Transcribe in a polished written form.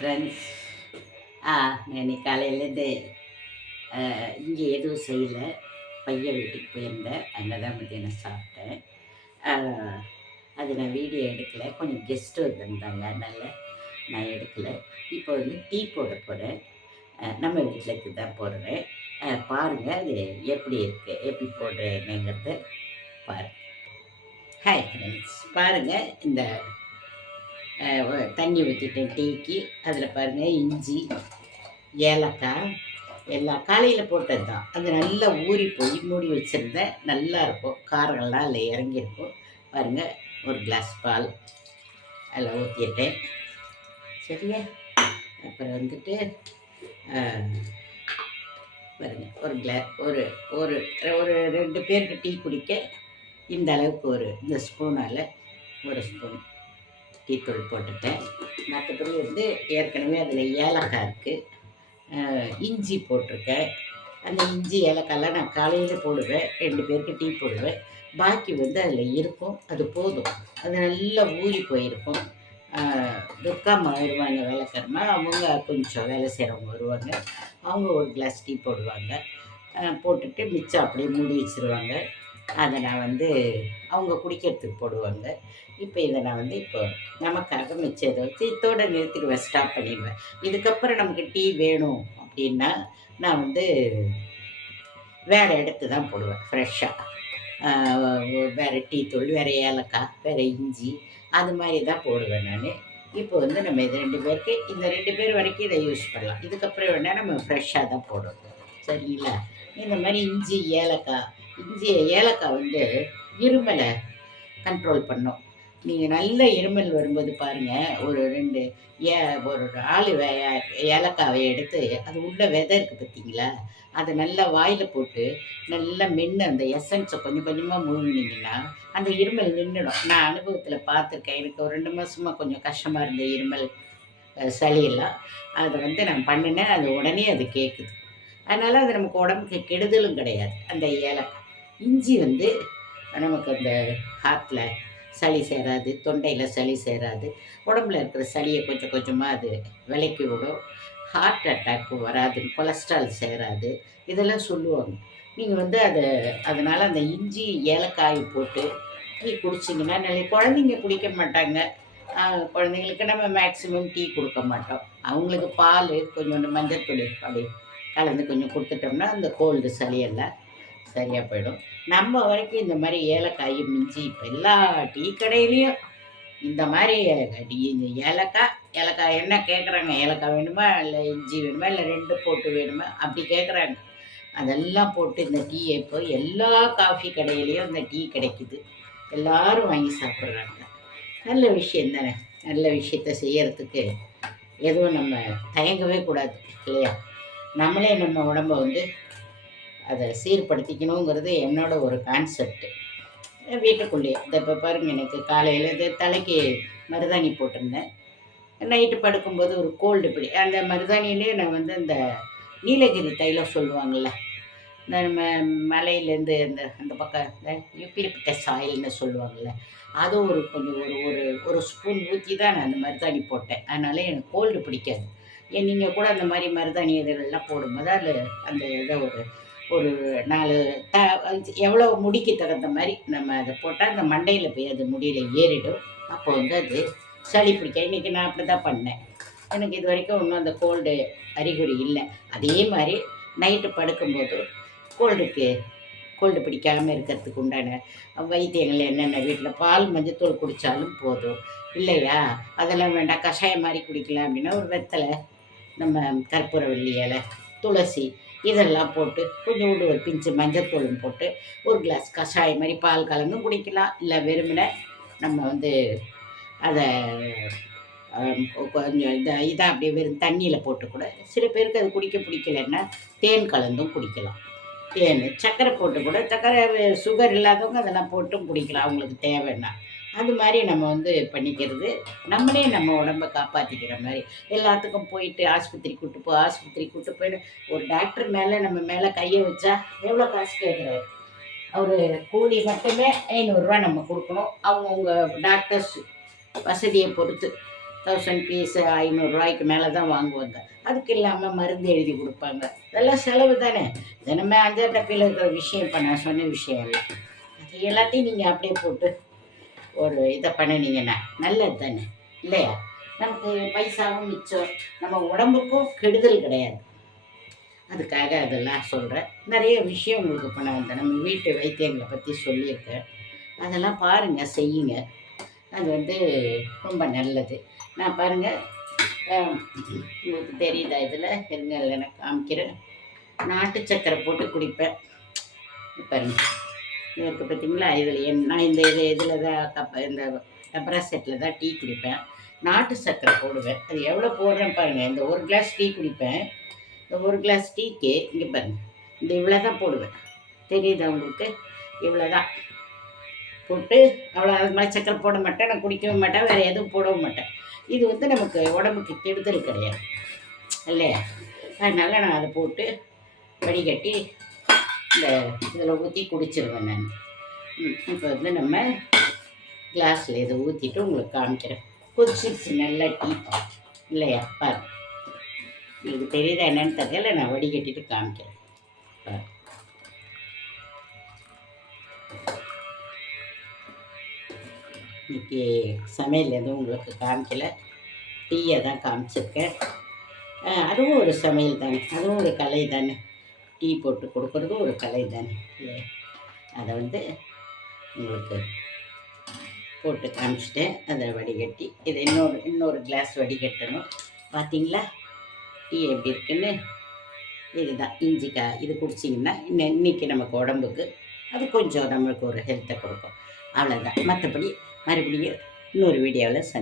Friends. நான் இன்னைக்கு காலையிலேருந்து இங்கே எதுவும் செய்யலை. பையன் வீட்டுக்கு போயிருந்தேன். அங்கே தான் மத்தியானம் சாப்பிட்டேன். அது நான் வீடியோ எடுக்கலை. கொஞ்சம் கெஸ்ட்டு வந்திருந்தாங்க, அதனால் நான் எடுக்கலை. இப்போ வந்து டீ போட போகிறேன். நம்ம வீட்டிலுக்கு தான் போடுறேன். பாருங்கள் அது எப்படி இருக்குது, எப்படி போடுறேன்னுங்கிறத பாருங்கள். ஹாய் ஃப்ரெண்ட்ஸ், பாருங்கள் இந்த தண்ணி ஊற்றிட்டேன் டீக்கு. அதில் பாருங்கள் இஞ்சி, ஏலக்காய் எல்லாம் காலையில் போட்டது தான். அது நல்லா ஊறி போய் மூடி வச்சுருந்தேன். நல்லாயிருக்கும், காரங்கள்லாம் அதில் இறங்கியிருக்கும். பாருங்கள், ஒரு கிளாஸ் பால் அதில் ஊற்றிட்டேன். சரியா? அப்புறம் வந்துட்டு பாருங்கள், ஒரு ஒரு ஒரு 2 பேருக்கு டீ குடிக்க இந்த அளவுக்கு இந்த ஸ்பூனால் ஒரு ஸ்பூன் டீத்தூள் போட்டுட்டேன். மற்றபடி வந்து ஏற்கனவே அதில் ஏலக்காய் இருக்குது, இஞ்சி போட்டிருக்கேன். அந்த இஞ்சி ஏலக்காயெலாம் நான் காலையில் போடுவேன், 2 பேருக்கு டீ போடுவேன். பாக்கி வந்து அதில் இருக்கும், அது போதும். அது நல்லா ஊறி போயிருக்கும். துர்காம்மா வருவாங்க வேலைக்காரமா, அவங்க கொஞ்சம் வேலை செய்கிறவங்க வருவாங்க. அவங்க ஒரு கிளாஸ் டீ போடுவாங்க. போட்டுட்டு மிச்சம் அப்படியே மூடி வச்சுருவாங்க. அதை நான் வந்து அவங்க குடிக்கிறதுக்கு போடுவாங்க. இப்போ இதை நான் வந்து இப்போ நமக்காக மிச்சம் இதை வச்சு இதோட நிறுத்திடுவேன், ஸ்டாப் பண்ணிடுவேன். இதுக்கப்புறம் நமக்கு டீ வேணும் அப்படின்னா நான் வந்து வேறு எடுத்து தான் போடுவேன் ஃப்ரெஷ்ஷாக. வேறு டீ தூள், வேறு ஏலக்காய், வேறு இஞ்சி, அது மாதிரி தான் போடுவேன் நான். இப்போ வந்து நம்ம இது 2 பேருக்கு, இந்த 2 பேர் வரைக்கும் இதை யூஸ் பண்ணலாம். இதுக்கப்புறம் வேணால் நம்ம ஃப்ரெஷ்ஷாக தான் போடணும். சரிங்களா? இந்த மாதிரி இஞ்சி ஏலக்காய் வந்து இருமலை கண்ட்ரோல் பண்ணும். நீங்கள் நல்ல இருமல் வரும்போது பாருங்கள், ஒரு 2 ஒரு 4 ஏலக்காவை எடுத்து அது உள்ள விதை இருக்குது பார்த்தீங்களா, அதை நல்லா வாயில் போட்டு நல்லா மென்று அந்த எசன்ஸை கொஞ்சம் கொஞ்சமாக முழுங்கினீங்கன்னா அந்த இருமல் நின்றுடும். நான் அனுபவத்தில் பார்த்துருக்கேன். எனக்கு ஒரு 2 மாதமாக கொஞ்சம் கஷ்டமாக இருந்த இருமல், சளியெல்லாம் அதை வந்து நான் பண்ணினேன். அது உடனே அது கேட்குது. அதனால் அது நமக்கு உடம்புக்கு கெடுதலும் கிடையாது. அந்த ஏலக்காய், இஞ்சி வந்து நமக்கு அந்த ஹார்ட்டில் சளி சேராது, தொண்டையில் சளி சேராது, உடம்புல இருக்கிற சளியை கொஞ்சம் கொஞ்சமாக அது விலக்கி விடும். ஹார்ட் அட்டாக்கு வராது, கொலஸ்ட்ரால் சேராது, இதெல்லாம் சொல்லுவாங்க. நீங்கள் வந்து அதனால் அந்த இஞ்சி ஏலக்காய் போட்டு டீ குடிச்சிங்கன்னா நல்ல. குழந்தைங்க குடிக்க மாட்டாங்க. குழந்தைங்களுக்கு நம்ம மேக்ஸிமம் டீ கொடுக்க மாட்டோம். அவங்களுக்கு பால் கொஞ்சோண்டு மஞ்சத்தூள் அப்படி கலந்து கொஞ்சம் கொடுத்துட்டோம்னா அந்த கோல்டு சளியெல்லாம் சரியாக போயிடும். நம்ம வரைக்கும் இந்த மாதிரி ஏலக்காயும் இஞ்சி இப்போ எல்லா டீ கடையிலையும் இந்த மாதிரி இந்த ஏலக்காய் என்ன கேட்குறாங்க, ஏலக்காய் வேணுமா இல்லை இஞ்சி வேணுமா இல்லை 2 போட்டு வேணுமா அப்படி கேட்குறாங்க. அதெல்லாம் போட்டு இந்த டீயை இப்போ எல்லா காஃபி கடையிலையும் இந்த டீ கிடைக்குது. எல்லோரும் வாங்கி சாப்பிட்றாங்க. நல்ல விஷயம் தானே. நல்ல விஷயத்த செய்யறதுக்கு எதுவும் நம்ம தயங்கவே கூடாது இல்லையா? நம்மளே நம்ம உடம்பை வந்து அதை சீர்படுத்திக்கணுங்கிறது என்னோட ஒரு கான்செப்டு. வீட்டுக்குள்ளேயே இப்போ பாருங்கள், எனக்கு காலையில் இது தலைக்கு மருதாணி போட்டிருந்தேன். நைட்டு படுக்கும்போது ஒரு கோல்டு பிடி, அந்த மருதாணியிலே நான் வந்து இந்த நீலகிரி தைலம் சொல்லுவாங்கள்ல, நம்ம மலையிலேருந்து அந்த பக்கம் இந்த யூக்லிப்டஸ் ஆயில்னு சொல்லுவாங்கள்ல, அது கொஞ்சம் ஒரு ஸ்பூன் ஊற்றி தான் நான் அந்த மருதாணி போட்டேன். அதனால எனக்கு கோல்டு பிடிக்காது. நீங்கள் கூட அந்த மாதிரி மருதாணி இதெல்லாம் போடும்போது அதில் அந்த இதை ஒரு 4 எவ்வளோ முடிக்கு தகுந்த மாதிரி நம்ம அதை போட்டால் அந்த மண்டையில் போய் அது முடியில் ஏறிடும். அப்போ வந்து அது சளி பிடிக்க. இன்றைக்கி நான் அப்படி தான் பண்ணேன். எனக்கு இது வரைக்கும் ஒன்றும் அந்த கோல்டு அறிகுறி இல்லை. அதே மாதிரி நைட்டு படுக்கும்போது கோல்டு பிடிக்காமல் இருக்கிறதுக்கு உண்டான வைத்தியங்கள் என்னென்ன வீட்டில் பால் மஞ்சத்தூள் குடித்தாலும் போதும் இல்லையா? அதெல்லாம் வேண்டாம், கஷாயம் மாதிரி குடிக்கலாம் அப்படின்னா ஒரு வெத்தலை, நம்ம கற்பூரவள்ளி இலை, துளசி இதெல்லாம் போட்டு கொஞ்சோண்டு ஒரு பிஞ்சு மஞ்சத்தூளும் போட்டு ஒரு கிளாஸ் கஷாயம் மாதிரி பால் கலந்தும் குடிக்கலாம். இல்லை வெறுமனே நம்ம வந்து அதை கொஞ்சம் இதாக அப்படியே வெறும் தண்ணியில் போட்டு கூட, சில பேருக்கு அது குடிக்க பிடிக்கலைன்னா தேன் கலந்தும் குடிக்கலாம். தேன் சர்க்கரை போட்டு கூட, சர்க்கரை சுகர் இல்லாதவங்க அதெல்லாம் போட்டும் குடிக்கலாம் அவங்களுக்கு தேவைன்னா. அது மாதிரி நம்ம வந்து பண்ணிக்கிறது, நம்மளே நம்ம உடம்பை காப்பாற்றிக்கிற மாதிரி. எல்லாத்துக்கும் போயிட்டு ஆஸ்பத்திரி கூப்பிட்டு போயிட்டு ஒரு டாக்டர் மேலே நம்ம மேலே கையை வச்சா எவ்வளோ காசு கேட்குறாரு? அவர் கூலி மட்டுமே 500 ரூபா நம்ம கொடுக்கணும். அவங்கவுங்க டாக்டர்ஸ் வசதியை பொறுத்து 1000 பீஸு 500 மேலே தான் வாங்குவாங்க. அதுக்கு இல்லாமல் மருந்து எழுதி கொடுப்பாங்க. இதெல்லாம் செலவு தானே. தினமே அஞ்சரை டப்பியில் இருக்கிற விஷயம் இப்போ நான் சொன்ன விஷயம் இல்லை. அது எல்லாத்தையும் நீங்கள் அப்படியே போட்டு ஒரு இதை பண்ணினீங்கன்னா நல்லது தானே இல்லையா? நமக்கு பைசாவும் மிச்சம், நம்ம உடம்புக்கும் கெடுதல் கிடையாது. அதுக்காக அதெல்லாம் சொல்கிறேன். நிறைய விஷயம் உங்களுக்கு இப்போ நான் நம்ம வீட்டு வைத்தியங்களை பற்றி சொல்லியிருக்கேன். அதெல்லாம் பாருங்கள், செய்யுங்க. அது வந்து ரொம்ப நல்லது. நான் பாருங்கள், உங்களுக்கு தெரியுதா இதில் இருங்கள் எனக்கு காமிக்கிறேன். நாட்டு சக்கரை போட்டு குடிப்பேன். பாருங்கள், இதற்கு பார்த்தீங்களா? இதில் நான் இந்த இதில் தான் இந்த டபரா செட்டில் தான் டீ குடிப்பேன். நாட்டு சக்கரை போடுவேன். அது எவ்வளோ போடுறேன் பாருங்கள். இந்த ஒரு கிளாஸ் டீ குடிப்பேன். இந்த ஒரு கிளாஸ் டீக்கு இங்கே பாருங்கள், இந்த இவ்வளோ தான் போடுவேன். தெரியுதா உங்களுக்கு? இவ்வளோ தான் போட்டு, அவ்வளோ அது மாதிரி சக்கரை போட மாட்டேன். நான் குடிக்கவும் மாட்டேன், வேறு எதுவும் போடவும் மாட்டேன். இது வந்து நமக்கு உடம்புக்கு கெடுதல் கிடையாது இல்லையா? அதனால் நான் அதை போட்டு வடிகட்டி இந்த இதில் ஊற்றி குடிச்சிருவேன் நான். இப்போ வந்து நம்ம கிளாஸில் இதை ஊற்றிட்டு உங்களுக்கு காமிக்கிறேன். கொதிச்சிருச்சு நல்லா டீ இல்லையா? பாரு, உங்களுக்கு தெரியுதா என்னன்னு தெரியல. நான் வடிகட்டிட்டு காமிக்கிறேன். பாரு, இன்னைக்கு சமையல் எதுவும் உங்களுக்கு காமிக்கல, டீயை தான் காமிச்சிருக்கேன். அதுவும் ஒரு சமையல் தானே, அதுவும் ஒரு கலை தானே. டீ போட்டு கொடுக்குறதும் ஒரு கலை தானே இல்லையா? அதை வந்து உங்களுக்கு போட்டு காமிச்சிட்டேன். அதை வடிகட்டி இதை இன்னொரு கிளாஸ் வடிகட்டணும். பார்த்தீங்களா டீ எப்படி இருக்குன்னு? இதுதான் இது குடிச்சிங்கன்னா இன்றைக்கி நமக்கு உடம்புக்கு அது கொஞ்சம் நம்மளுக்கு ஒரு ஹெல்த்தை கொடுக்கும். அவ்வளோதான். மற்றபடி மறுபடியும் இன்னொரு வீடியோவில்